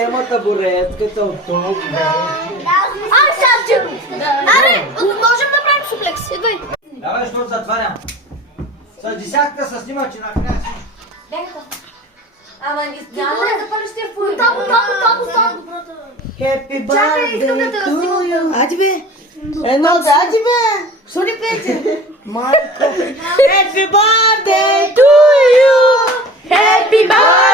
Тема табуретката от тук. Ай, сега Аре, можем да правим суплекс. Идвай. Давай, защото затварям. С десятка се снима, че накрая си. Ама няма да запалиш тия фури. Там. Happy Чакай, искам да те birthday to разснимам. you. Ади бе. Едно да, ади бе. Що ни пеете? Майко. Happy birthday to you. Happy birthday.